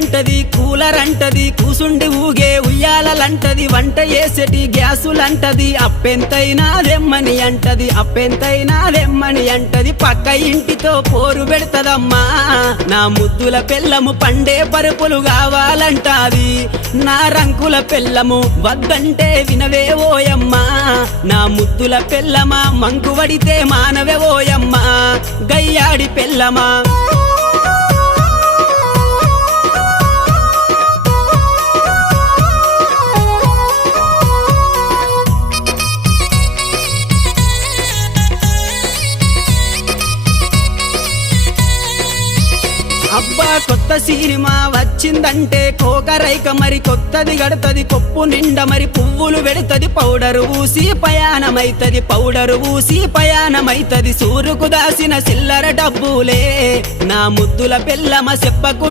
అంటది కూలర్ అంటది కూసుండి ఊగే ఉయ్యాలంటది వంట చేసేటి గ్యాసులంటది అప్పెంతైనా దెమ్మని అంటది అప్పెంతైనా దెమ్మని అంటది పక్క ఇంటితో పోరు పెడతదమ్మా నా ముద్దుల పెళ్ళము పండే పరుపులు కావాలంటాది నా రంకుల పెళ్ళము వద్దంటే వినవే ఓయమ్మా నా ముద్దుల పెళ్ళమా మంకు వడితే మానవే ఓయమ్మా గయ్యాడి పెళ్ళమా అబ్బా కొత్త సినిమా వచ్చిందంటే కోకరైక మరి కొత్తది గడతది కొప్పు నిండా మరి పువ్వులు పెడతది పౌడరు ఊసి పయానమైతది సూరుకు దాసిన చిల్లర డబ్బులే నా ముద్దుల పెళ్ళమ చెప్పకు